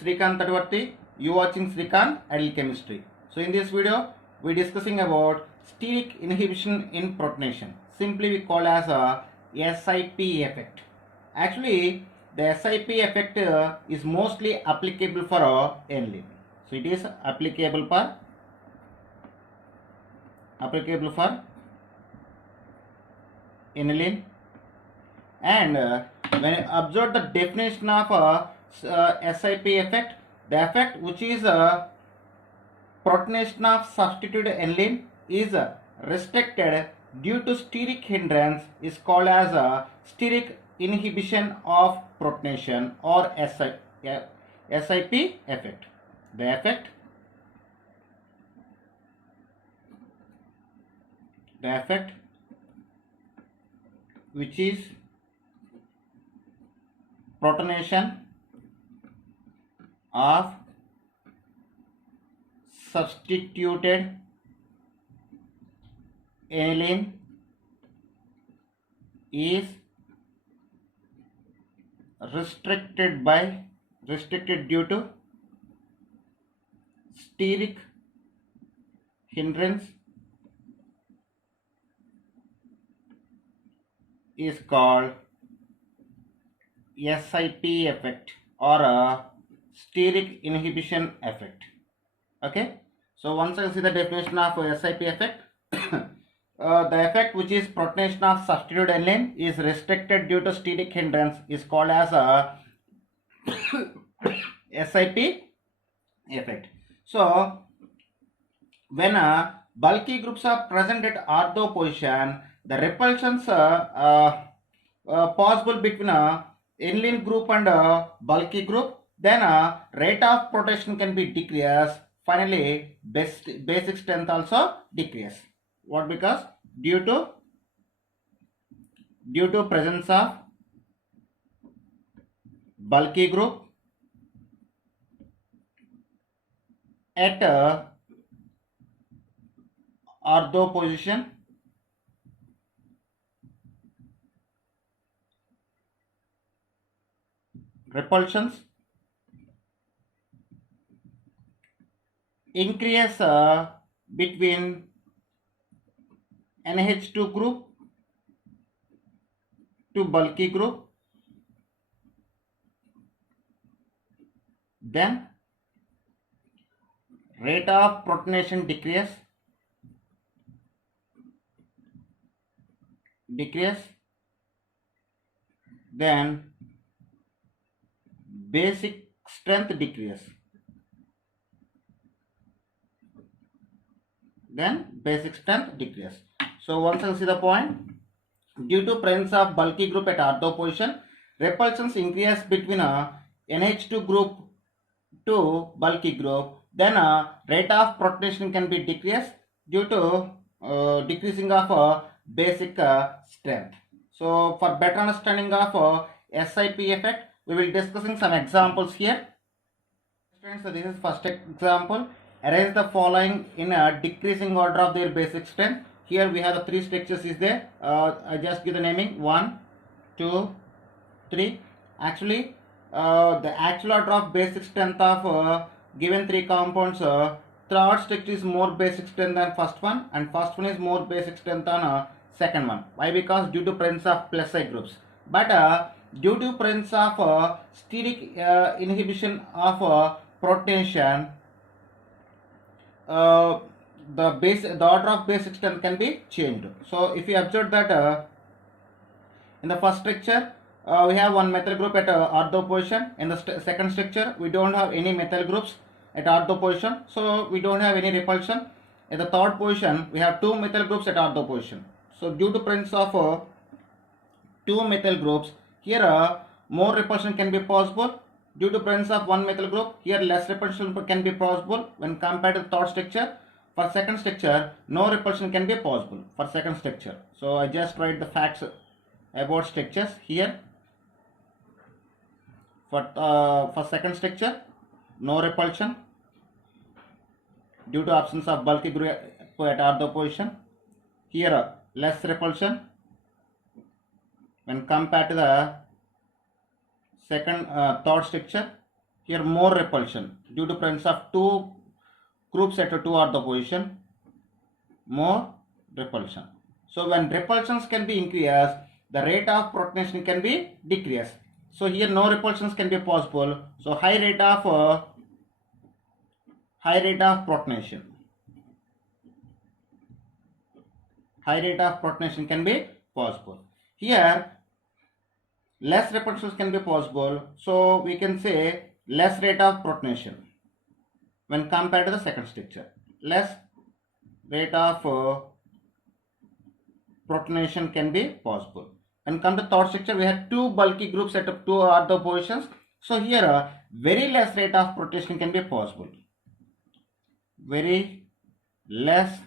Srikanth Tadwarti. You watching Srikanth Ideal Chemistry. So in this video, we discussing about steric inhibition in protonation. Simply we call as a SIP effect. Actually, the SIP effect is mostly applicable for aniline. So it is applicable for aniline. And when you observe the definition of SIP effect, the effect which is protonation of substituted aniline is restricted due to steric hindrance is called as steric inhibition of protonation or SIP effect. The effect which is protonation of substituted aniline is restricted due to steric hindrance is called SIP effect or a steric inhibition effect. Okay, so once I see the definition of SIP effect, the effect which is protonation of substituted aniline is restricted due to steric hindrance is called as a SIP effect. So when bulky groups are present at ortho position, the repulsions possible between aniline group and bulky group, then rate of protonation can be decreased. Finally, basic strength also decrease. What? Because due to presence of bulky group at ortho position, repulsions increase between NH2 group to bulky group, then rate of protonation decrease, then basic strength decrease, So once you see the point, due to presence of bulky group at ortho position, repulsions increase between NH2 group to bulky group, then rate of protonation can be decreased due to decreasing of basic strength. So for better understanding of SIP effect, we will discussing some examples here. So this is first example. Arrange the following in a decreasing order of their basic strength. Here we have the three structures is there. I just give the naming 1, 2, 3. Actually, the actual order of basic strength of given three compounds, third structure is more basic strength than first one, and first one is more basic strength than second one. Why? Because due to presence of plus I groups. But due to presence of steric inhibition of protonation, the order of basic strength can be changed. So if you observe that in the first structure we have one methyl group at ortho position. In the second structure we don't have any methyl groups at ortho position, so we don't have any repulsion. In the third position we have two methyl groups at ortho position. So due to presence of two methyl groups, here more repulsion can be possible. Due to presence of one methyl group, here less repulsion can be possible when compared to the third structure. For second structure, no repulsion can be possible for second structure. So I just write the facts about structures here. For second structure, no repulsion due to absence of bulky group at ortho position. Here less repulsion when compared to the third structure. Here more repulsion due to presence of two groups at 2 ortho position, more repulsion. So when repulsions can be increased, the rate of protonation can be decreased. So here no repulsions can be possible. So high rate of protonation. High rate of protonation can be possible. Here less repulsions can be possible. So we can say less rate of protonation when compared to the second structure. Less rate of protonation can be possible. When come to third structure, we have two bulky groups at 2 ortho positions. So here very less rate of protonation can be possible. Very less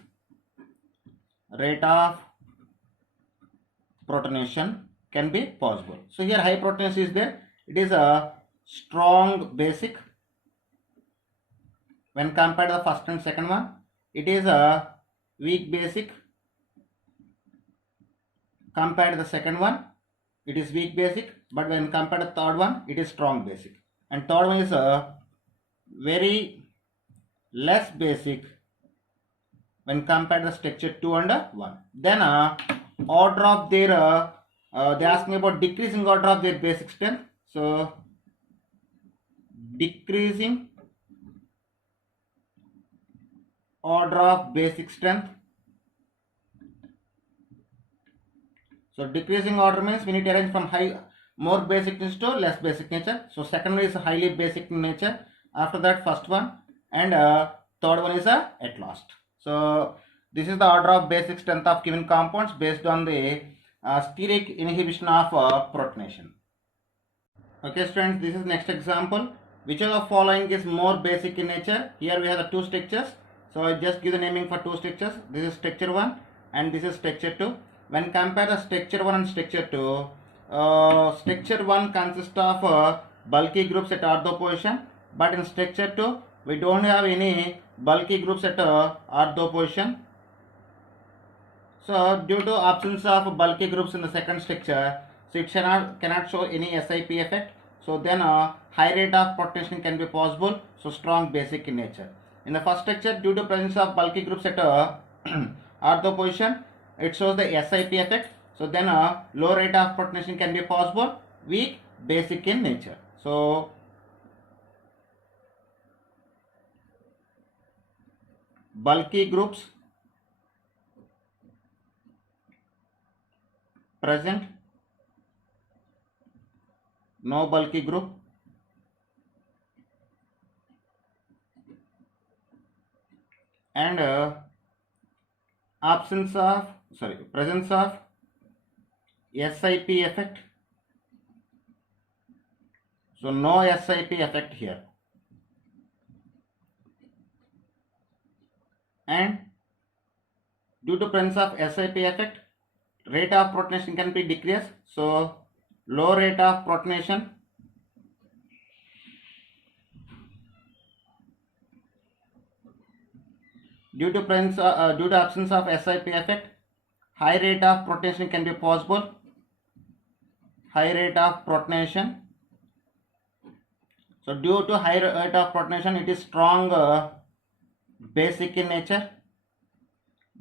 rate of protonation can be possible. So here high protonation is there. It is a strong basic. When compared to the first and second one, it is a weak basic. Compared to the second one, it is weak basic. But when compared to the third one, it is strong basic. And third one is a very less basic when compared to the structure 2 and 1. Then order of their they ask me about decreasing order of their basic strength. So decreasing order of basic strength. So decreasing order means we need to arrange from more basic nature to less basic nature. So second one is highly basic nature. After that first one, and third one is at last. So this is the order of basic strength of given compounds based on the steric inhibition of protonation. Okay students, this is next example. Which of the following is more basic in nature? Here we have the two structures. So I just give the naming for two structures. This is structure 1 and this is structure 2. When compare the structure 1 and structure 2, structure 1 consists of bulky groups at ortho position, but in structure 2 we don't have any bulky groups at ortho position. So due to absence of bulky groups in the second structure, so it cannot show any SIP effect. So then high rate of protonation can be possible. So strong basic in nature. In the first structure, due to presence of bulky groups at ortho position, it shows the SIP effect. So then low rate of protonation can be possible. Weak basic in nature. So bulky groups present, no bulky group, and presence of SIP effect. So no SIP effect here, and due to presence of SIP effect, rate of protonation can be decreased. So low rate of protonation, due to absence of SIP effect, high rate of protonation can be possible. High rate of protonation. So due to high rate of protonation, it is strong basic in nature.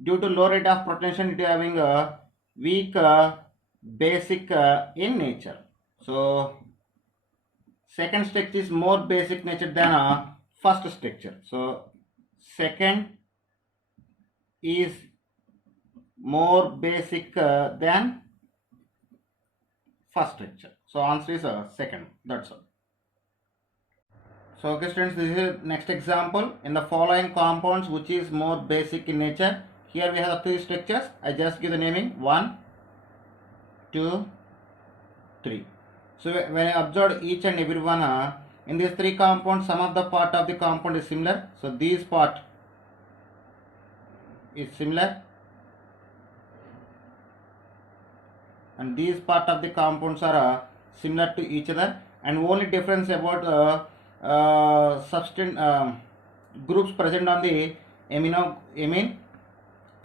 Due to low rate of protonation, it is having a weak basic in nature. So second structure is more basic nature than first structure. So second is more basic than first structure. So answer is second. That's all. So okay students, this is next example. In the following compounds, which is more basic in nature? Here we have three structures. I just give the naming 1, 2, 3. So when I observe each and every one, in these three compounds, some of the part of the compound is similar. So this part is similar, and these part of the compounds are similar to each other, and only difference about substance groups present on the amine.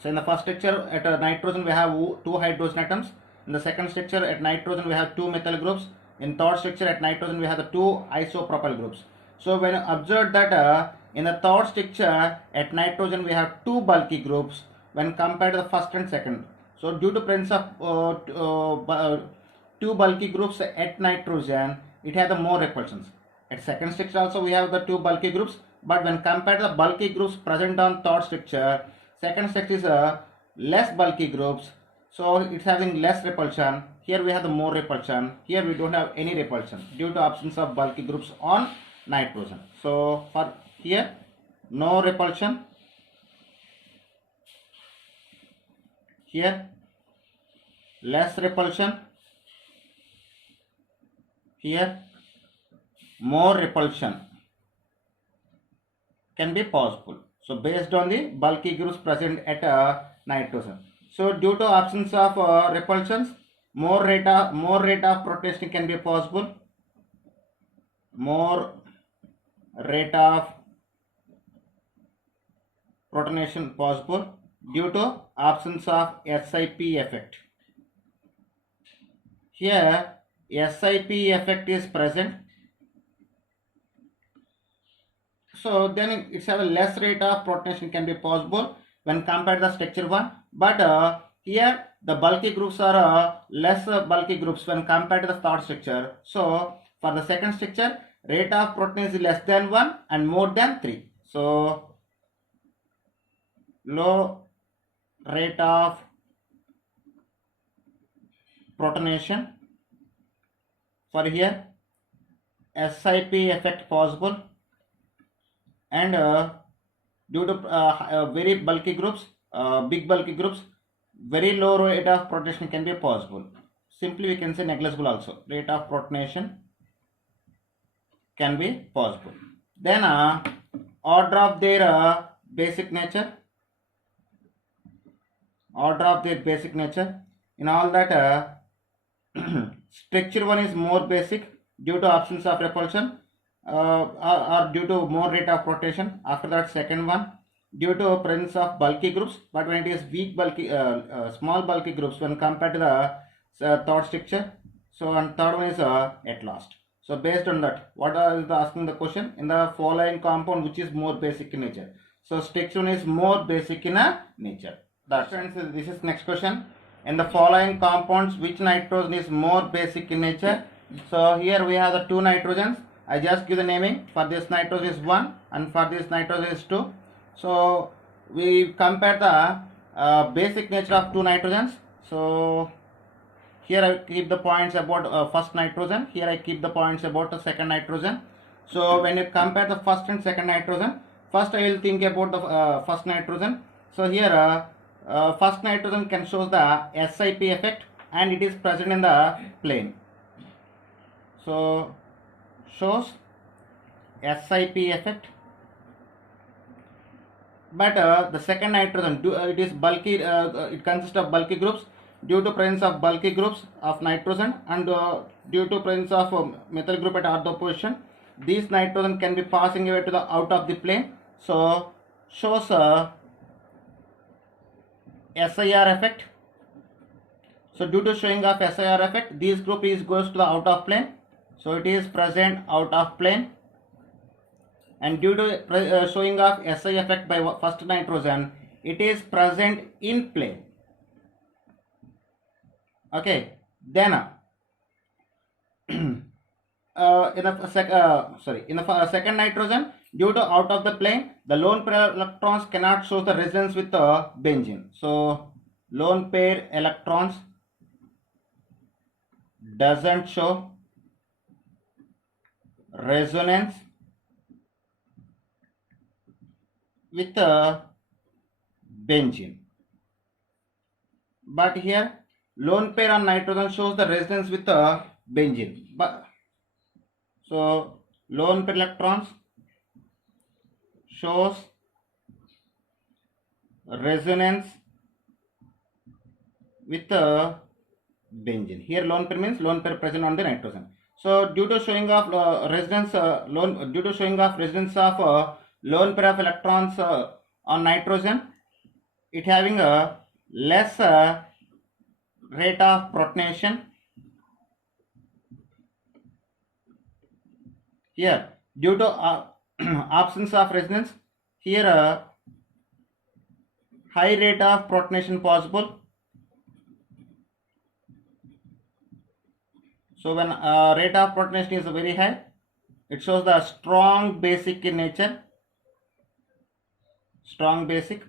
So in the first structure at nitrogen we have 2 hydrogen atoms. In the second structure at nitrogen we have 2 methyl groups. In third structure at nitrogen we have the 2 isopropyl groups. So when you observe that in the third structure at nitrogen we have two bulky groups when compared to the first and second. So due to presence of two bulky groups at nitrogen, it has the more repulsions. At second structure also we have the two bulky groups, but when compared to the bulky groups present on third structure, second structure is less bulky groups, so it's having less repulsion. Here we have the more repulsion. Here we don't have any repulsion due to absence of bulky groups on nitrogen. So for here no repulsion, here less repulsion, here more repulsion can be possible. So based on the bulky groups present at nitrogen. So due to absence of repulsions, more rate of protonation can be possible. More rate of protonation possible due to absence of SIP effect. Here SIP effect is present, so then it's have a less rate of protonation can be possible when compared to the structure 1, but here the bulky groups are less bulky groups when compared to the third structure. So for the second structure, rate of protonation is less than 1 and more than 3. So low rate of protonation. For here SIP effect possible, and due to very bulky groups, big bulky groups, very low rate of protonation can be possible. Simply we can say negligible also. Rate of protonation can be possible. Then order of their basic nature. Order of their basic nature. In all that structure 1 is more basic due to absence of repulsion or due to more rate of rotation. After that second one due to presence of bulky groups, but when it is weak bulky small bulky groups when compared to the third structure. So and third one is at last. So based on that, what is asking the question? In the following compound which is more basic in nature? So structure 1 is more basic in nature. That's this is next question. In the following compounds, which nitrogen is more basic in nature? So here we have the two nitrogens. I just give the naming. For this nitrogen is 1 and for this nitrogen is 2. So we compare the basic nature of two nitrogens. So here I keep the points about first nitrogen. Here I keep the points about the second nitrogen. So when you compare the first and second nitrogen, first I will think about the first nitrogen. So here first nitrogen can show the SIP effect and it is present in the plane. So shows SIP effect, but the second nitrogen it is bulky, it consists of bulky groups. Due to presence of bulky groups of nitrogen and due to presence of methyl group at ortho position, these nitrogen can be passing away to the out of the plane. So shows SIR effect. So due to showing of SIR effect, this group goes to the out of plane. So it is present out of plane, and due to showing of SI effect by first nitrogen, it is present in plane. Okay, then in the second nitrogen, due to out of the plane, the lone pair electrons cannot show the resonance with the benzene. So lone pair electrons doesn't show resonance with the benzene, but here lone pair on nitrogen shows the resonance with the benzene. But so lone pair electrons shows resonance with the benzene. Here lone pair means lone pair present on the nitrogen. So due to showing of resonance of lone pair of electrons on nitrogen, it having a less rate of protonation. Here due to absence of resonance, here high rate of protonation possible. So when rate of protonation is very high, it shows the strong basic in nature, strong basic.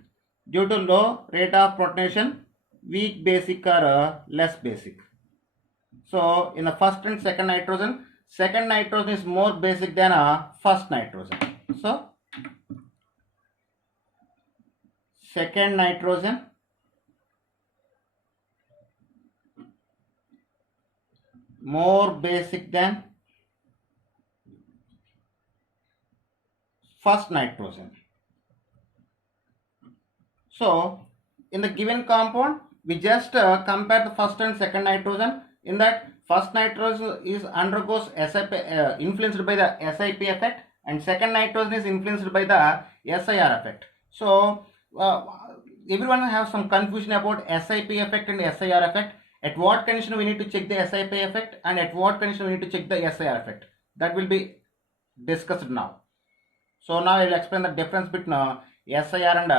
Due to low rate of protonation, weak basic or less basic. So in the first and second nitrogen is more basic than first nitrogen. So second nitrogen more basic than first nitrogen. So in the given compound, we just compare the first and second nitrogen. In that, first nitrogen is undergoes SIP, influenced by the SIP effect, and second nitrogen is influenced by the SIR effect. So everyone has some confusion about SIP effect and SIR effect. At what condition we need to check the SIP effect, and at what condition we need to check the SIR effect? That will be discussed now. So now I will explain the difference between SIR and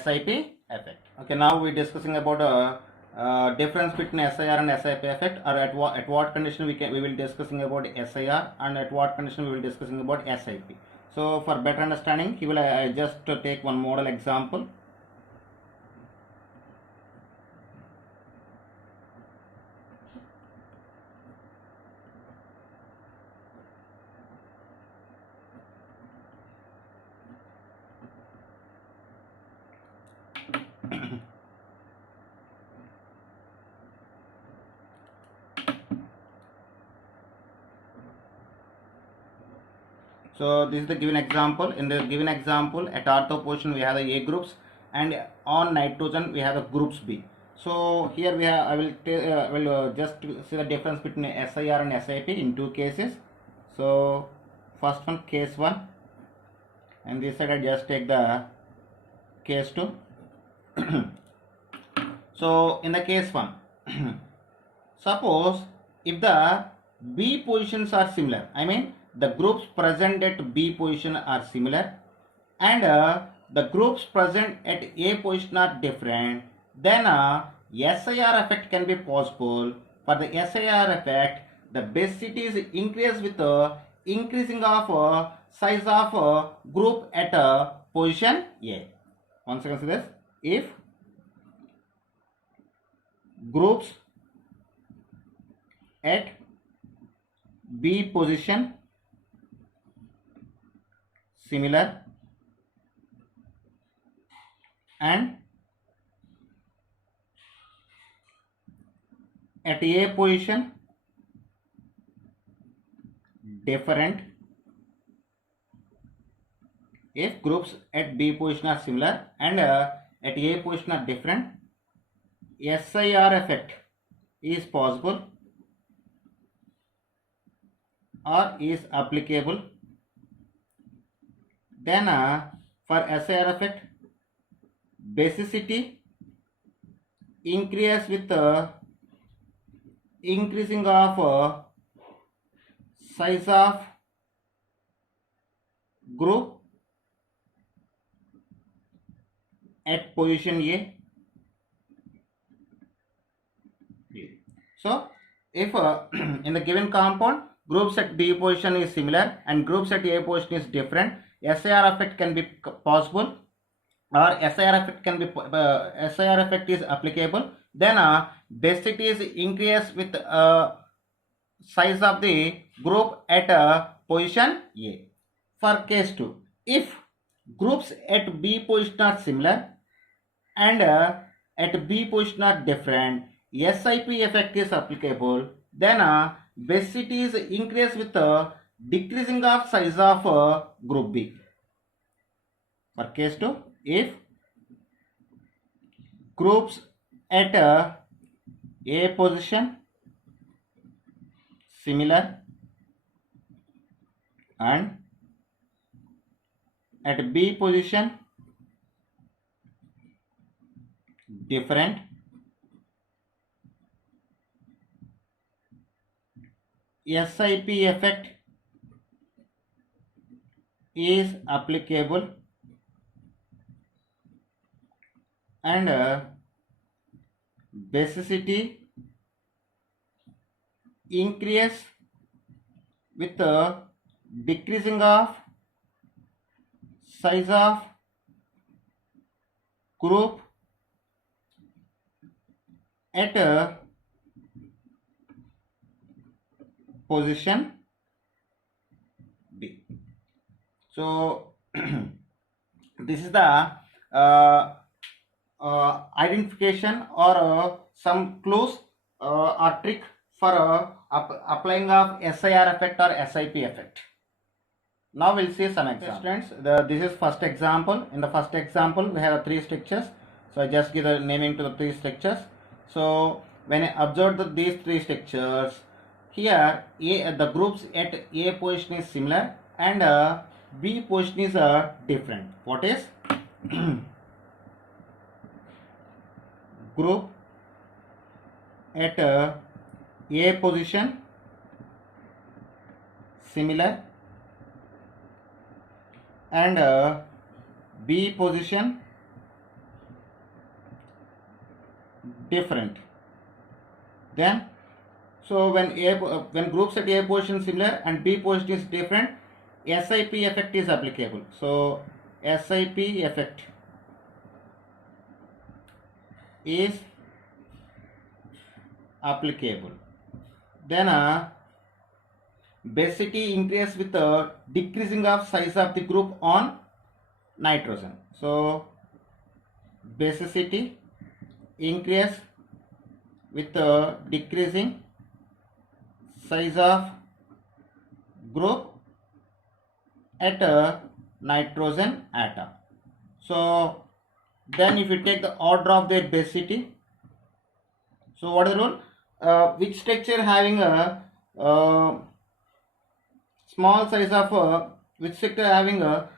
SIP effect. Okay, now we are discussing about difference between SIR and SIP effect, or at what condition we will discussing about SIR, and at what condition we will discussing about SIP. So for better understanding, he will just take one model example. So this is the given example. In the given example, at ortho position we have the A groups, and on nitrogen we have the groups B. So here we have, I will just see the difference between SIR and SIP in two cases. So first one, case 1, and this side I just take the case 2. So in the case 1, suppose if the B positions are similar, I mean the groups present at B position are similar, and the groups present at A position are different, then SIR effect can be possible. For the SIR effect, the basicity is increased with increasing of size of group at position A. Once again, see this: if groups at B position similar and at A position different. If groups at B position are similar and at A position are different, SIR effect is possible or is applicable. Then for SIR effect, basicity increase with increasing of size of group at position A. So if in the given compound groups at B position is similar and groups at A position is different, SIR effect can be possible, or SIR effect can be SIR effect is applicable. Then density is increased with size of the group at position A. For case 2, if groups at B position are similar and at B position are different, SIP effect is applicable. Then basicity is increased with decreasing of size of group B. For case 2, if groups at A position similar and at B position different, SIP effect is applicable, and basicity increase with decreasing of size of group at position B. So this is the identification or some clues or trick for applying of SIR effect or SIP effect. Now we'll see some examples. This is first example. In the first example, we have three structures. So I just give the naming to the three structures. So when I observe these three structures, here the groups at A position is similar and B position is different. What is group at A position similar and B position different. Then so when groups at A position similar and B position is different, SIP effect is applicable. So SIP effect is applicable. Then basicity increase with the decreasing of size of the group on nitrogen. So basicity increase with the decreasing size of group at a nitrogen atom. So then if you take the order of their basicity, so what is the rule? Which structure having a small size of which structure having a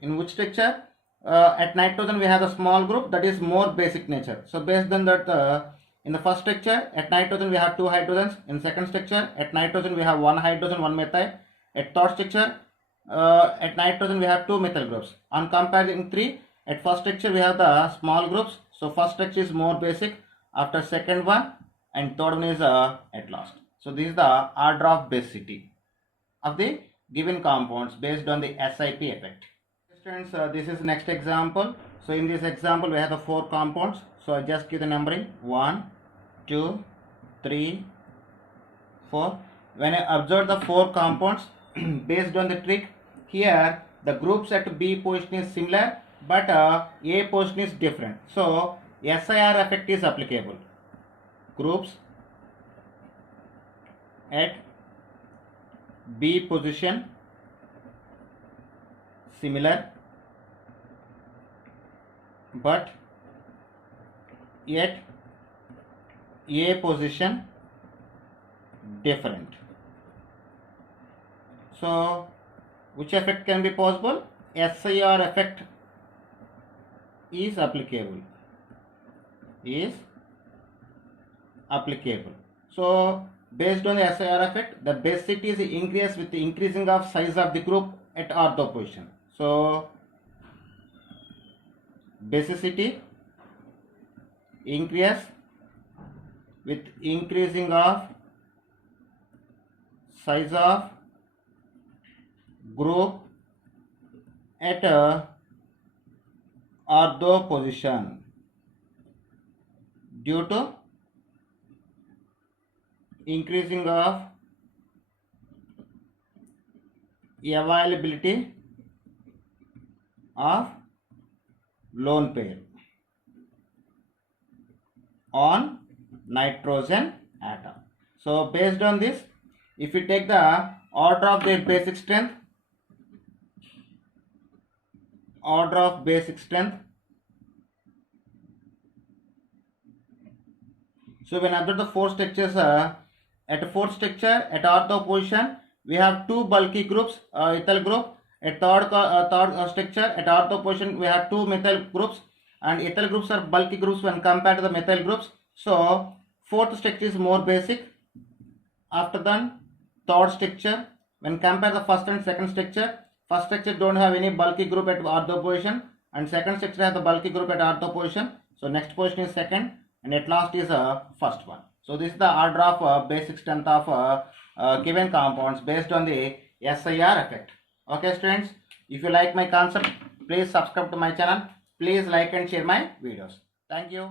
in which structure at nitrogen we have a small group that is more basic nature. So based on that, in the first structure at nitrogen we have two hydrogens. In second structure at nitrogen we have one hydrogen, one methyl. At third structure at nitrogen we have two methyl groups. On comparing three, at first structure we have the small groups. So first structure is more basic, after second one, and third one is at last. So this is the order of basicity of the given compounds based on the SIP effect. Students, this is next example. So in this example we have the four compounds. So I just give the numbering 1, 2, 3, 4. When I observe the four compounds based on the trick, here the groups at B position is similar but A position is different. So SIR effect is applicable. Groups at B position similar but yet A position different. So which effect can be possible? SIR effect is applicable. So based on the SIR effect, the basicity is increased with the increasing of size of the group at ortho position. So basicity increase with increasing of size of group at ortho position due to increasing of availability of lone pair on nitrogen atom. So based on this, if you take the order of their basic strength, so when observe the four structures, at fourth structure at ortho position we have two bulky groups, ethyl group. At third structure at ortho position we have two methyl groups, and ethyl groups are bulky groups when compared to the methyl groups. So fourth structure is more basic. After that, third structure when compare the first and second structure, First structure don't have any bulky group at ortho position, and second structure has the bulky group at ortho position. So next position is second, and at last is first one. So this is the order of basic strength of given compounds based on the SIR effect. Okay students, if you like my concept, please subscribe to my channel. Please like and share my videos. Thank you.